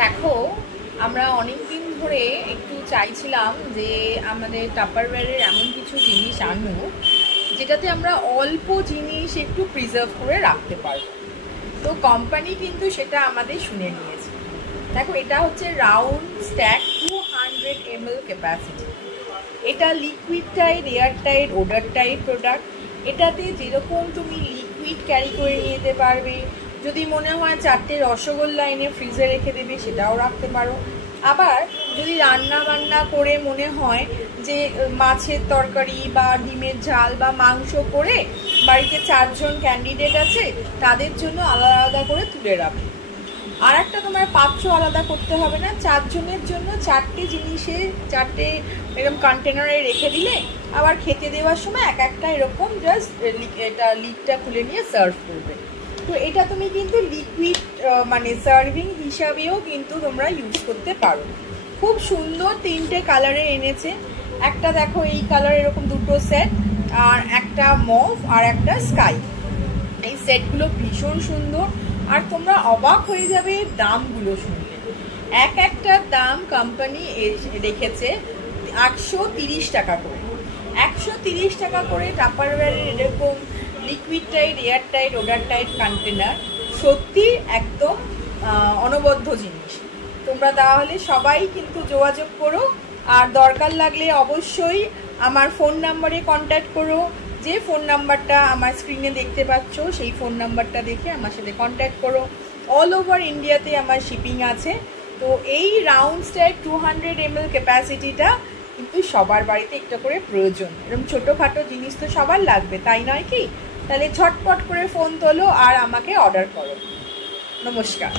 দেখো, আমরা অনেক দিন ধরে একটু চাইছিলাম যে আমাদের টাপারওয়্যারের এমন কিছু জিনিস আনবো যেটাতে আমরা অল্প জিনিস একটু প্রিজার্ভ করে রাখতে পারবো। তো কোম্পানি কিন্তু সেটা আমাদের শুনে নিয়েছে। দেখো, এটা হচ্ছে রাউন্ড স্ট্যাক 200 ml ক্যাপাসিটি। এটা liquid tight, air tight, order tight product. এটাতে যেরকম তুমি লিকুইড ক্যারি করে নিয়ে যেতে পারবে, যদি মনে হয় 4টে রসগোল্লা এনে ফ্রিজে রেখে দেবে সেটাও রাখতে পারো। আবার যদি রান্না বান্না করে মনে হয় যে মাছের তরকারি বা ডিমের ঝাল বা মাংস করে বাড়িতে 4জন ক্যান্ডিডেট আছে, তাদের জন্য আলাদা আলাদা করে তুলে রাখবে। আর একটা তোমার পাত্র আলাদা করতে হবে না, 4জনের জন্য 4টে জিনিসে 4টে এরকম কন্টেনারে রেখে দিলে আবার খেতে দেওয়ার সময় এক একটা এরকম জাস্ট এটা লিডটা খুলে নিয়ে সার্ভ করবে। তো এটা তুমি কিন্তু লিকুইড মানে সার্ভিং হিসাবেও কিন্তু তোমরা ইউজ করতে পারো। খুব সুন্দর 3টে কালারে এনেছে। একটা দেখো এই কালার, এরকম দুটো সেট, আর একটা মভ আর একটা স্কাই। এই সেটগুলো ভীষণ সুন্দর, আর তোমরা অবাক হয়ে যাবে দামগুলো শুনলে। একটার দাম কোম্পানি রেখেছে 830 টাকা করে। 130 টাকা করে টাপারওয়্যারের এরকম liquid tight, air tight, order tight container সত্যি একদম অনবদ্য জিনিস। তোমরা তাহলে সবাই কিন্তু যোগাযোগ করো, আর দরকার লাগলে অবশ্যই আমার ফোন নাম্বারে কন্ট্যাক্ট করো। যে ফোন নাম্বারটা আমার স্ক্রিনে দেখতে পাচ্ছ সেই ফোন নাম্বারটা দেখে আমার সাথে কন্ট্যাক্ট করো। অল ওভার ইন্ডিয়াতে আমার শিপিং আছে। তো এই রাউন্ড স্ট্যাক 200 ml ক্যাপাসিটিটা কিন্তু সবার বাড়িতে একটা করে প্রয়োজন। এরকম ছোটোখাটো জিনিস তো সবার লাগবে, তাই নয় কি? তাহলে ঝটপট করে ফোন তোলো আর আমাকে অর্ডার করো। নমস্কার।